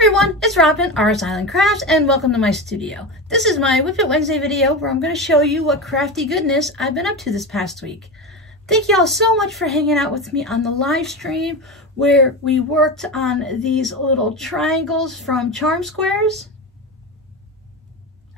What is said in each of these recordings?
everyone, it's Robin, RsIslandCrafts, and welcome to my studio. This is my Whip It Wednesday video where I'm going to show you what crafty goodness I've been up to this past week. Thank y'all so much for hanging out with me on the live stream where we worked on these little triangles from charm squares.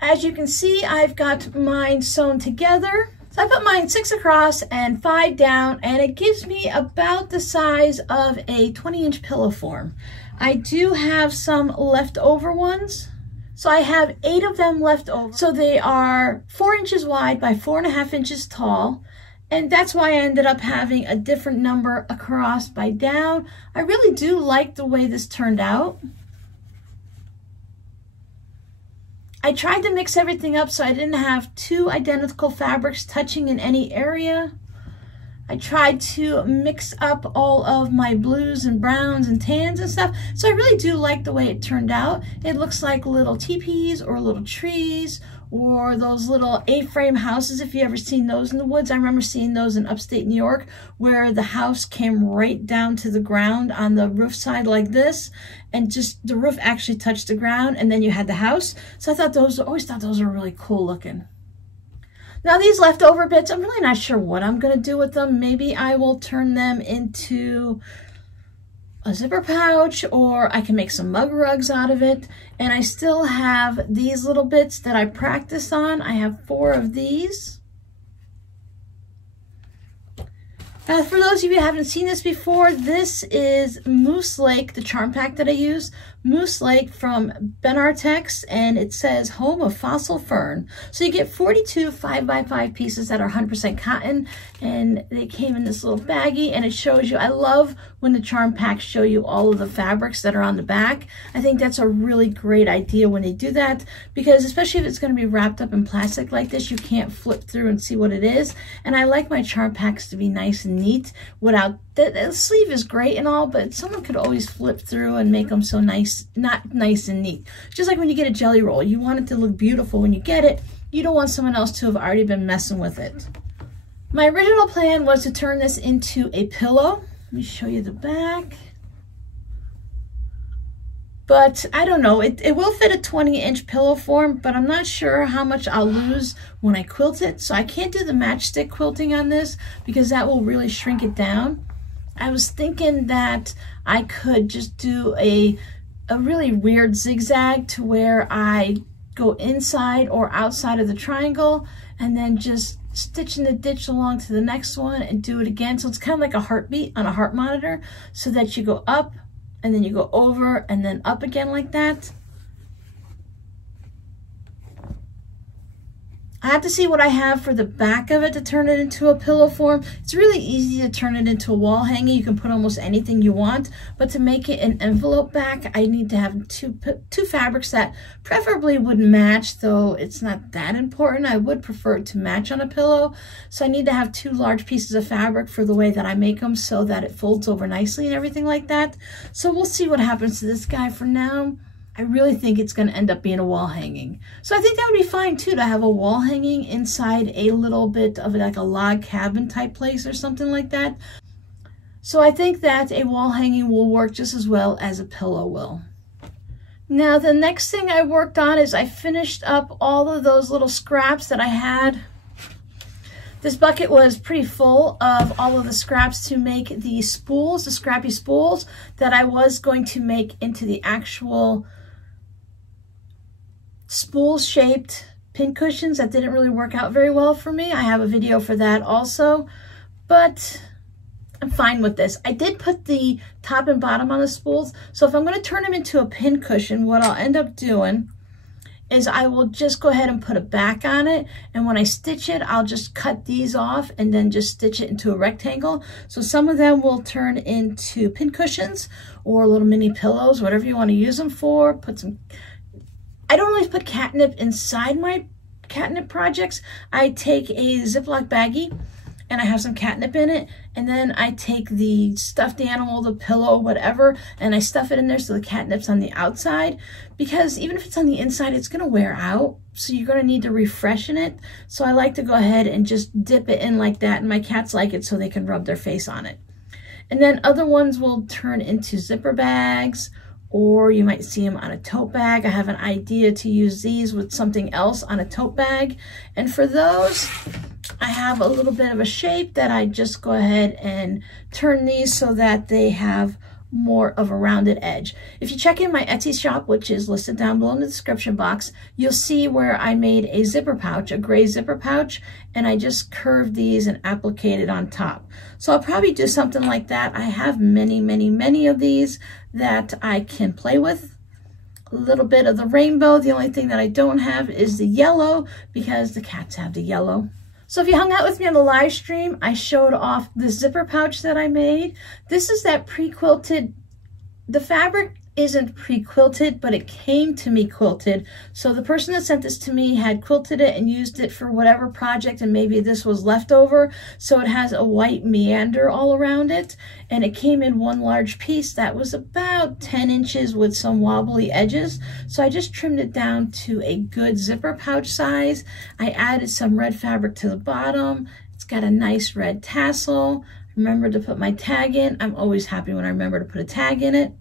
As you can see, I've got mine sewn together. So I put mine 6 across and 5 down, and it gives me about the size of a 20-inch pillow form. I do have some leftover ones. So I have 8 of them left over. So they are 4 inches wide by 4.5 inches tall. And that's why I ended up having a different number across by down. I really do like the way this turned out. I tried to mix everything up so I didn't have 2 identical fabrics touching in any area. I tried to mix up all of my blues and browns and tans and stuff. So I really do like the way it turned out. It looks like little teepees or little trees or those little A-frame houses, if you ever seen those in the woods. I remember seeing those in upstate New York where the house came right down to the ground on the roof side like this, and just the roof actually touched the ground, and then you had the house. So I thought always thought those were really cool looking. Now these leftover bits, I'm really not sure what I'm going to do with them. Maybe I will turn them into a zipper pouch, or I can make some mug rugs out of it. And I still have these little bits that I practice on. I have 4 of these. Now for those of you who haven't seen this before, this is Moose Lake, the charm pack that I use. Moose Lake from Ben Artex, and it says Home of Fossil Fern. So you get 42 5x5 pieces that are 100% cotton, and they came in this little baggie, and it shows you, I love when the charm packs show you all of the fabrics that are on the back. I think that's a really great idea when they do that, because especially if it's going to be wrapped up in plastic like this, you can't flip through and see what it is. And I like my charm packs to be nice and neat without, the sleeve is great and all, but someone could always flip through and make them so nice, not nice and neat. Just like when you get a jelly roll, you want it to look beautiful when you get it. You don't want someone else to have already been messing with it. My original plan was to turn this into a pillow. Let me show you the back. But I don't know, it will fit a 20-inch pillow form, but I'm not sure how much I'll lose when I quilt it. So I can't do the matchstick quilting on this because that will really shrink it down. I was thinking that I could just do a really weird zigzag to where I go inside or outside of the triangle and then just stitch in the ditch along to the next one and do it again. So it's kind of like a heartbeat on a heart monitor, so that you go up and then you go over and then up again like that. I have to see what I have for the back of it to turn it into a pillow form. It's really easy to turn it into a wall hanging. You can put almost anything you want, but to make it an envelope back, I need to have two fabrics that preferably would match, though it's not that important. I would prefer it to match on a pillow. So I need to have 2 large pieces of fabric for the way that I make them so that it folds over nicely and everything like that. So we'll see what happens to this guy. For now, I really think it's going to end up being a wall hanging. So I think that would be fine too, to have a wall hanging inside a little bit of like a log cabin type place or something like that. So I think that a wall hanging will work just as well as a pillow will. Now the next thing I worked on is I finished up all of those little scraps that I had. This bucket was pretty full of all of the scraps to make the spools, the scrappy spools that I was going to make into the actual spool-shaped pin cushions that didn't really work out very well for me. I have a video for that also, but I'm fine with this. I did put the top and bottom on the spools, so if I'm going to turn them into a pin cushion, what I'll end up doing is I will just go ahead and put a back on it, and when I stitch it, I'll just cut these off and then just stitch it into a rectangle. So some of them will turn into pin cushions or little mini pillows, whatever you want to use them for. I don't always put catnip inside my catnip projects. I take a Ziploc baggie and I have some catnip in it, and then I take the stuffed animal, the pillow, whatever, and I stuff it in there so the catnip's on the outside, because even if it's on the inside, it's going to wear out, so you're going to need to refreshen it. So I like to go ahead and just dip it in like that, and my cats like it so they can rub their face on it. And then other ones will turn into zipper bags or you might see them on a tote bag. I have an idea to use these with something else on a tote bag. And for those, I have a little bit of a shape that I just go ahead and turn these so that they have more of a rounded edge. If you check in my Etsy shop, which is listed down below in the description box, you'll see where I made a zipper pouch, a gray zipper pouch, and I just curved these and appliqued it on top. So I'll probably do something like that. I have many of these that I can play with. A little bit of the rainbow. The only thing that I don't have is the yellow because the cats have the yellow. So if you hung out with me on the live stream, I showed off the zipper pouch that I made. This is that pre-quilted. The fabric isn't pre-quilted, but it came to me quilted. So the person that sent this to me had quilted it and used it for whatever project, and maybe this was leftover. So it has a white meander all around it, and it came in one large piece that was about 10 inches with some wobbly edges. So I just trimmed it down to a good zipper pouch size. I added some red fabric to the bottom. It's got a nice red tassel. Remember to put my tag in. I'm always happy when I remember to put a tag in it.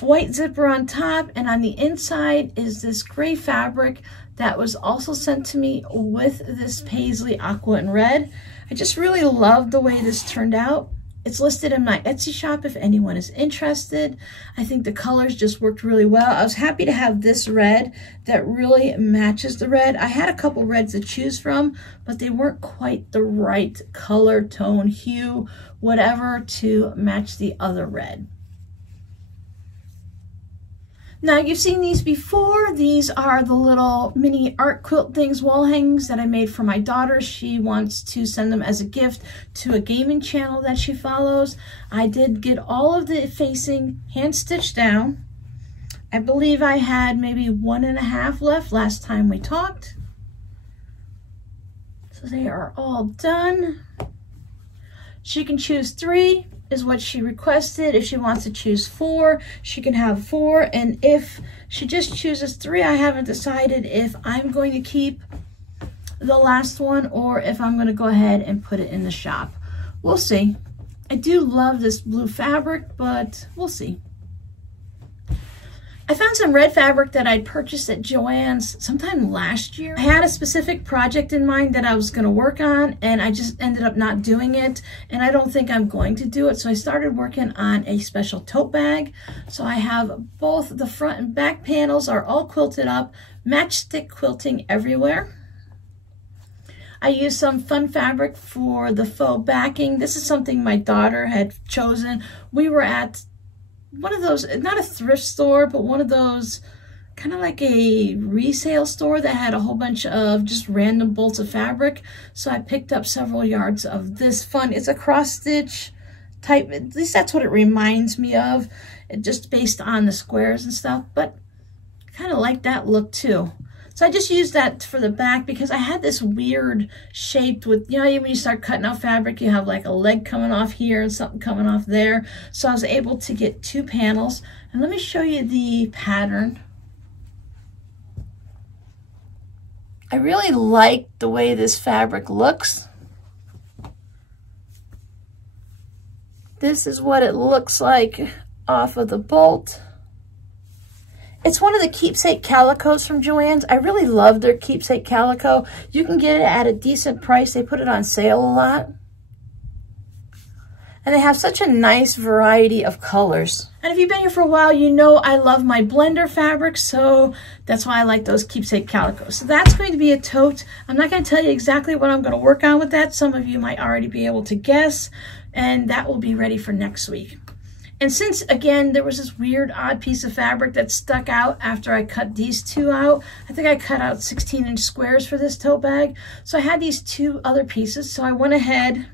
White zipper on top, and on the inside is this gray fabric that was also sent to me with this paisley aqua and red. I just really love the way this turned out. It's listed in my Etsy shop if anyone is interested. I think the colors just worked really well. I was happy to have this red that really matches the red. I had a couple reds to choose from, but they weren't quite the right color, tone, hue, whatever to match the other red. Now, you've seen these before. These are the little mini art quilt things, wall hangings that I made for my daughter. She wants to send them as a gift to a gaming channel that she follows. I did get all of the facing hand stitched down. I believe I had maybe 1.5 left last time we talked. So they are all done. She can choose 3. Is what she requested. If she wants to choose 4, she can have 4. And if she just chooses 3, I haven't decided if I'm going to keep the last one or if I'm going to go ahead and put it in the shop. We'll see. I do love this blue fabric, but we'll see. I found some red fabric that I'd purchased at Joann's sometime last year. I had a specific project in mind that I was going to work on, and I just ended up not doing it, and I don't think I'm going to do it. So I started working on a special tote bag. So I have both the front and back panels are all quilted up, matchstick quilting everywhere. I used some fun fabric for the faux backing. This is something my daughter had chosen. We were at one of those, not a thrift store, but one of those kind of like a resale store that had a whole bunch of just random bolts of fabric. So I picked up several yards of this fun. It's a cross stitch type, at least that's what it reminds me of, just based on the squares and stuff, but I kind of like that look too. So I just used that for the back because I had this weird shape with, you know, when you start cutting out fabric, you have like a leg coming off here and something coming off there. So I was able to get 2 panels. And let me show you the pattern. I really like the way this fabric looks. This is what it looks like off of the bolt. It's one of the keepsake calicos from Joann's. I really love their keepsake calico. You can get it at a decent price. They put it on sale a lot. And they have such a nice variety of colors. And if you've been here for a while, you know I love my blender fabric, so that's why I like those keepsake calicos. So that's going to be a tote. I'm not going to tell you exactly what I'm going to work on with that. Some of you might already be able to guess, and that will be ready for next week. And since, again, there was this weird, odd piece of fabric that stuck out after I cut these 2 out, I think I cut out 16-inch squares for this tote bag. So I had these 2 other pieces, so I went ahead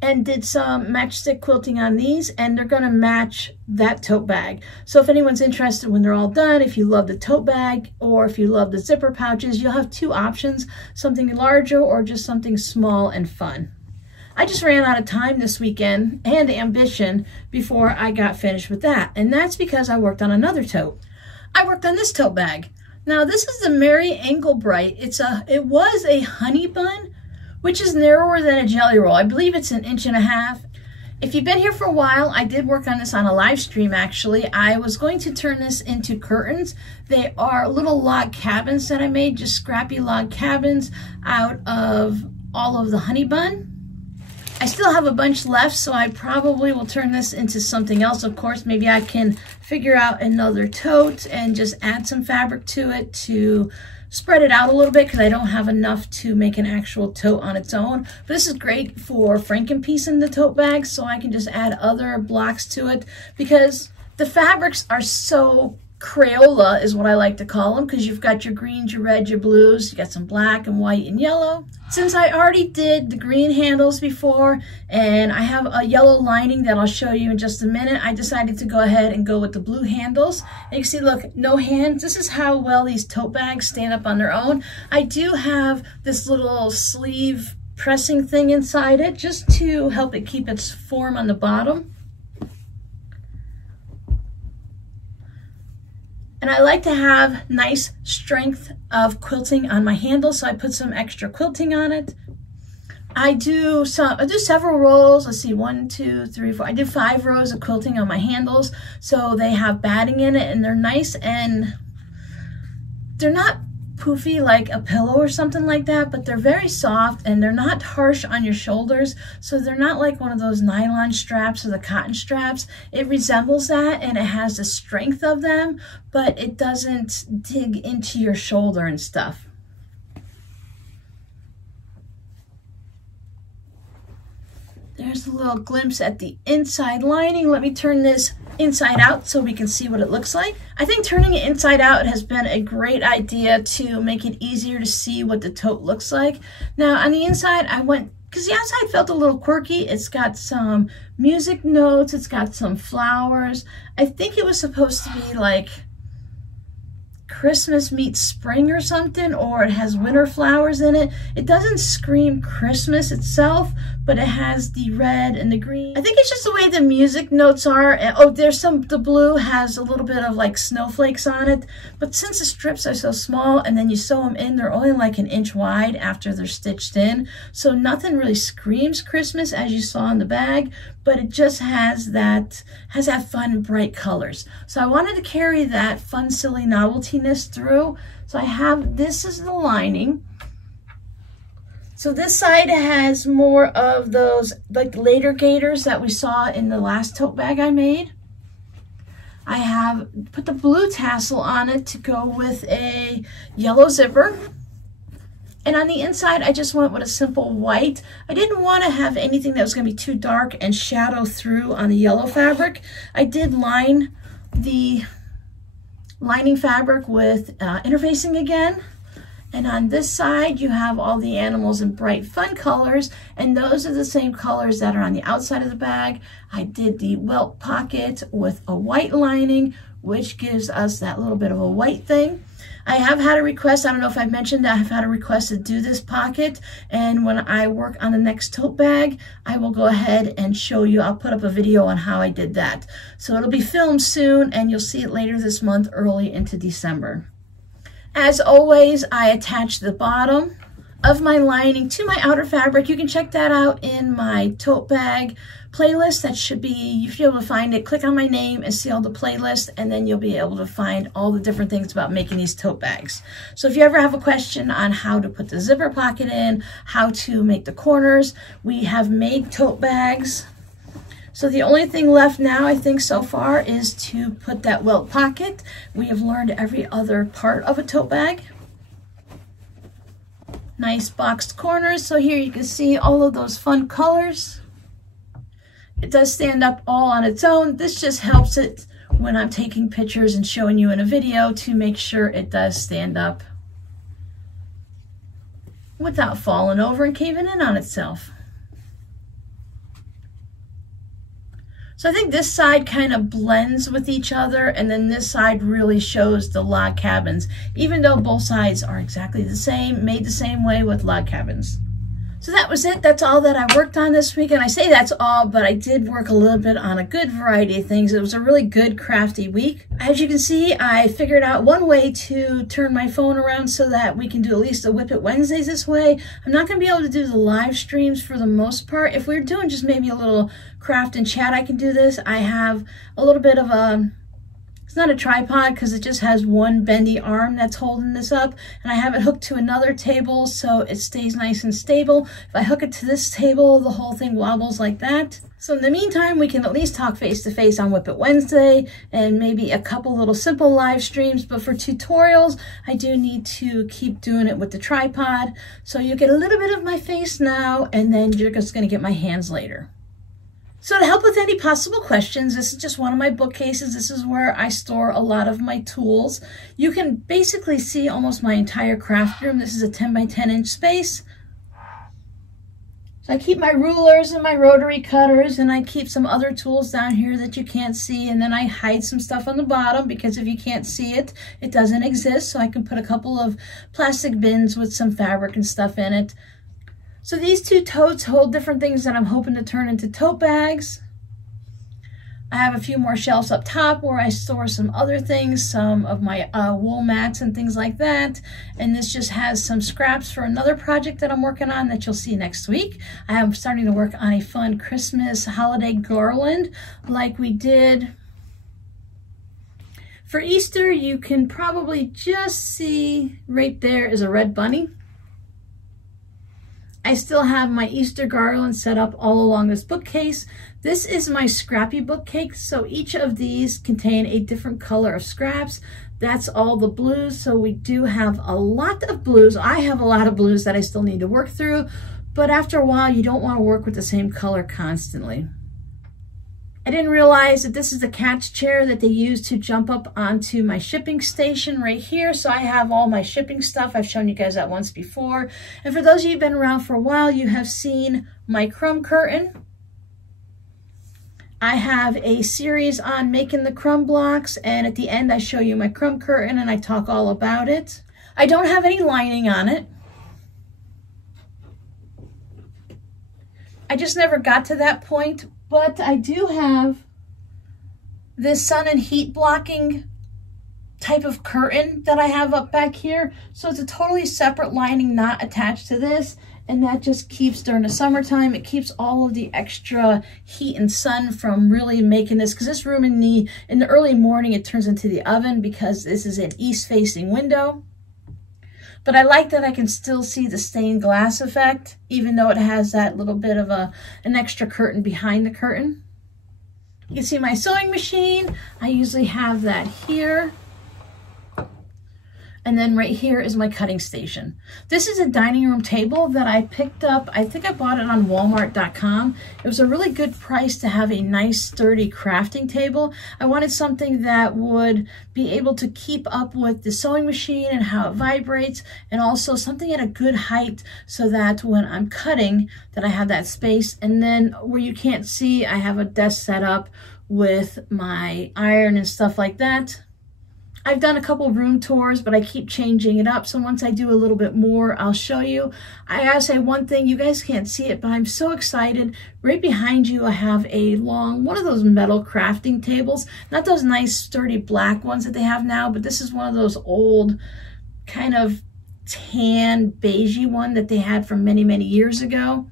and did some matchstick quilting on these, and they're going to match that tote bag. So if anyone's interested when they're all done, if you love the tote bag or if you love the zipper pouches, you'll have 2 options, something larger or just something small and fun. I just ran out of time this weekend and ambition before I got finished with that. And that's because I worked on another tote. I worked on this tote bag. Now this is the Mary Engelbright. It was a honey bun, which is narrower than a jelly roll. I believe it's 1.5 inches. If you've been here for a while, I did work on this on a live stream actually. I was going to turn this into curtains. They are little log cabins that I made, just scrappy log cabins out of all of the honey bun. I still have a bunch left, so I probably will turn this into something else. Of course, maybe I can figure out another tote and just add some fabric to it to spread it out a little bit because I don't have enough to make an actual tote on its own. But this is great for frankenpiecing the tote bag, so I can just add other blocks to it because the fabrics are so Crayola is what I like to call them, because you've got your greens, your reds, your blues, you got some black and white and yellow. Since I already did the green handles before and I have a yellow lining that I'll show you in just a minute, I decided to go ahead and go with the blue handles. And you can see, look, no hands. This is how well these tote bags stand up on their own. I do have this little sleeve pressing thing inside it just to help it keep its form on the bottom. And I like to have nice strength of quilting on my handle, so I put some extra quilting on it. I do several rows. Let's see, 1, 2, 3, 4. I did 5 rows of quilting on my handles, so they have batting in it, and they're nice, and they're not poofy like a pillow or something like that, but they're very soft and they're not harsh on your shoulders, so they're not like one of those nylon straps or the cotton straps. It resembles that and it has the strength of them, but it doesn't dig into your shoulder and stuff. There's a little glimpse at the inside lining. Let me turn this inside out so we can see what it looks like. I think turning it inside out has been a great idea to make it easier to see what the tote looks like. Now on the inside, I went, because the outside felt a little quirky. It's got some music notes, it's got some flowers. I think it was supposed to be like Christmas meets spring or something, or it has winter flowers in it. It doesn't scream Christmas itself, but it has the red and the green. I think it's just the way the music notes are. Oh, the blue has a little bit of like snowflakes on it, but since the strips are so small and then you sew them in, they're only like 1 inch wide after they're stitched in. So nothing really screams Christmas as you saw in the bag, but it just has that fun, bright colors. So I wanted to carry that fun, silly noveltiness through. So I have, this is the lining. So this side has more of those like later gaiters that we saw in the last tote bag I made. I have put the blue tassel on it to go with a yellow zipper. And on the inside, I just went with a simple white. I didn't want to have anything that was going to be too dark and shadow through on the yellow fabric. I did line the lining fabric with interfacing again. And on this side, you have all the animals in bright, fun colors, and those are the same colors that are on the outside of the bag. I did the welt pocket with a white lining, which gives us that little bit of a white thing. I have had a request, I don't know if I mentioned that, I've had a request to do this pocket, and when I work on the next tote bag, I will go ahead and show you. I'll put up a video on how I did that. So it'll be filmed soon, and you'll see it later this month, early into December. As always, I attach the bottom of my lining to my outer fabric. You can check that out in my tote bag playlist. That should be, you should be able to find it. Click on my name and see all the playlists, and then you'll be able to find all the different things about making these tote bags. So if you ever have a question on how to put the zipper pocket in, how to make the corners, we have made tote bags. So the only thing left now, I think so far, is to put that welt pocket. We have learned every other part of a tote bag. Nice boxed corners. So here you can see all of those fun colors. It does stand up all on its own. This just helps it when I'm taking pictures and showing you in a video to make sure it does stand up without falling over and caving in on itself. So I think this side kind of blends with each other, and then this side really shows the log cabins, even though both sides are exactly the same, made the same way with log cabins. So that was it. That's all that I worked on this week. And I say that's all, but I did work a little bit on a good variety of things. It was a really good crafty week. As you can see, I figured out one way to turn my phone around so that we can do at least the WiP It Wednesdays this way. I'm not going to be able to do the live streams for the most part. If we're doing just maybe a little craft and chat, I can do this. I have a little bit of a... It's not a tripod because it just has one bendy arm that's holding this up, and I have it hooked to another table so it stays nice and stable. If I hook it to this table, the whole thing wobbles like that. So in the meantime, we can at least talk face-to-face on WiP It Wednesday and maybe a couple little simple live streams, but for tutorials, I do need to keep doing it with the tripod. So you get a little bit of my face now, and then you're just going to get my hands later. So to help with any possible questions, this is just one of my bookcases. This is where I store a lot of my tools. You can basically see almost my entire craft room. This is a 10 by 10 inch space. So I keep my rulers and my rotary cutters, and I keep some other tools down here that you can't see, and then I hide some stuff on the bottom because if you can't see it, it doesn't exist. So I can put a couple of plastic bins with some fabric and stuff in it. So these two totes hold different things that I'm hoping to turn into tote bags. I have a few more shelves up top where I store some other things, some of my wool mats and things like that. And this just has some scraps for another project that I'm working on that you'll see next week. I am starting to work on a fun Christmas holiday garland like we did for Easter. You can probably just see right there is a red bunny. I still have my Easter garland set up all along this bookcase. This is my scrappy bookcase, so each of these contain a different color of scraps. That's all the blues, so we do have a lot of blues. I have a lot of blues that I still need to work through, but after a while, you don't want to work with the same color constantly. I didn't realize that this is the catch chair that they use to jump up onto my shipping station right here. So I have all my shipping stuff. I've shown you guys that once before. And for those of you who've been around for a while, you have seen my crumb curtain. I have a series on making the crumb blocks, and at the end I show you my crumb curtain and I talk all about it. I don't have any lining on it. I just never got to that point. But I do have this sun and heat blocking type of curtain that I have up back here. So it's a totally separate lining, not attached to this. And that just keeps, during the summertime, it keeps all of the extra heat and sun from really making this. Because this room in the early morning, it turns into the oven because this is an east-facing window. But I like that I can still see the stained glass effect, even though it has that little bit of an extra curtain behind the curtain. You can see my sewing machine. I usually have that here. And then right here is my cutting station. This is a dining room table that I picked up. I think I bought it on Walmart.com. It was a really good price to have a nice sturdy crafting table. I wanted something that would be able to keep up with the sewing machine and how it vibrates, and also something at a good height so that when I'm cutting that I have that space. And then where you can't see, I have a desk set up with my iron and stuff like that. I've done a couple room tours, but I keep changing it up. So once I do a little bit more, I'll show you. I gotta say one thing, you guys can't see it, but I'm so excited. Right behind you, I have a long, one of those metal crafting tables. Not those nice sturdy black ones that they have now, but this is one of those old kind of tan beigey one that they had from many, many years ago.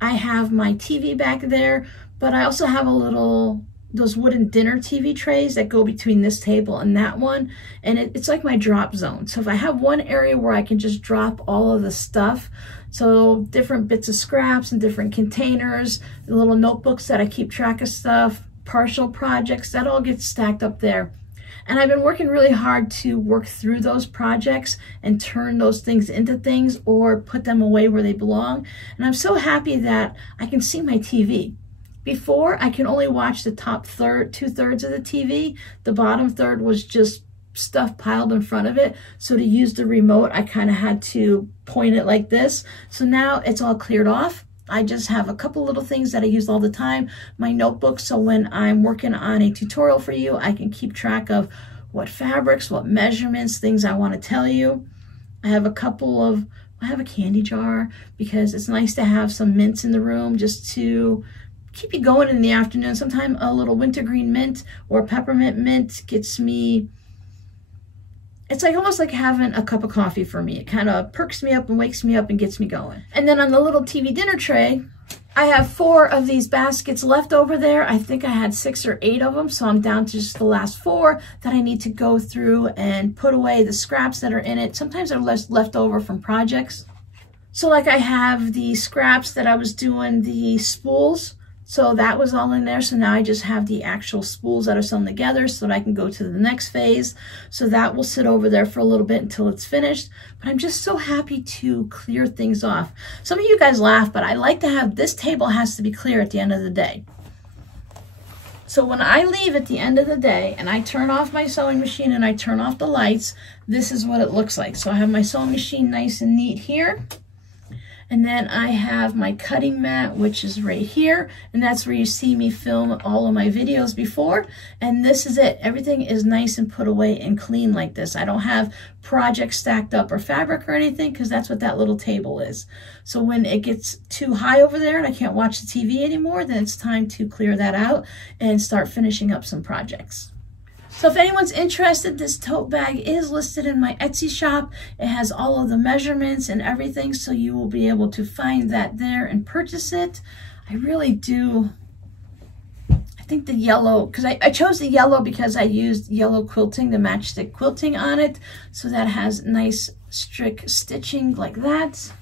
I have my TV back there, but I also have a little, those wooden dinner TV trays that go between this table and that one. And it's like my drop zone. So if I have one area where I can just drop all of the stuff, so different bits of scraps and different containers, the little notebooks that I keep track of stuff, partial projects, that all gets stacked up there. And I've been working really hard to work through those projects and turn those things into things or put them away where they belong. And I'm so happy that I can see my TV. Before, I can only watch the top two-thirds of the TV. The bottom third was just stuff piled in front of it. So to use the remote, I kind of had to point it like this. So now it's all cleared off. I just have a couple little things that I use all the time. My notebook, so when I'm working on a tutorial for you, I can keep track of what fabrics, what measurements, things I want to tell you. I have a couple of I have a candy jar because it's nice to have some mints in the room just to keep you going in the afternoon. Sometimes a little wintergreen mint or peppermint mint gets me, it's like almost like having a cup of coffee for me. It kind of perks me up and wakes me up and gets me going. And then on the little TV dinner tray, I have 4 of these baskets left over there. I think I had 6 or 8 of them, so I'm down to just the last 4 that I need to go through and put away the scraps that are in it. Sometimes they're left over from projects. So like I have the scraps that I was doing the spools. So that was all in there. So now I just have the actual spools that are sewn together so that I can go to the next phase. So that will sit over there for a little bit until it's finished. But I'm just so happy to clear things off. Some of you guys laugh, but I like to have, this table has to be clear at the end of the day. So when I leave at the end of the day and I turn off my sewing machine and I turn off the lights, this is what it looks like. So I have my sewing machine nice and neat here. And then I have my cutting mat, which is right here. And that's where you see me film all of my videos before. And this is it. Everything is nice and put away and clean like this. I don't have projects stacked up or fabric or anything because that's what that little table is. So when it gets too high over there and I can't watch the TV anymore, then it's time to clear that out and start finishing up some projects. So if anyone's interested, this tote bag is listed in my Etsy shop. It has all of the measurements and everything, so you will be able to find that there and purchase it. I really do. I think the yellow, because I chose the yellow because I used yellow quilting, the matchstick quilting on it. So that has nice strict stitching like that.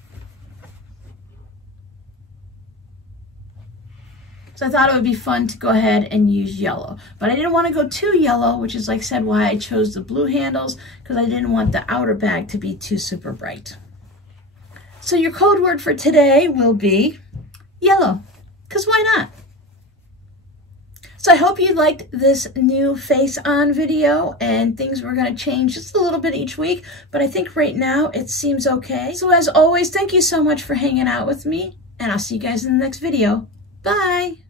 So I thought it would be fun to go ahead and use yellow. But I didn't want to go too yellow, which is, like I said, why I chose the blue handles, because I didn't want the outer bag to be too super bright. So your code word for today will be yellow, because why not? So I hope you liked this new face on video, and things were going to change just a little bit each week, but I think right now it seems okay. So as always, thank you so much for hanging out with me, and I'll see you guys in the next video. Bye!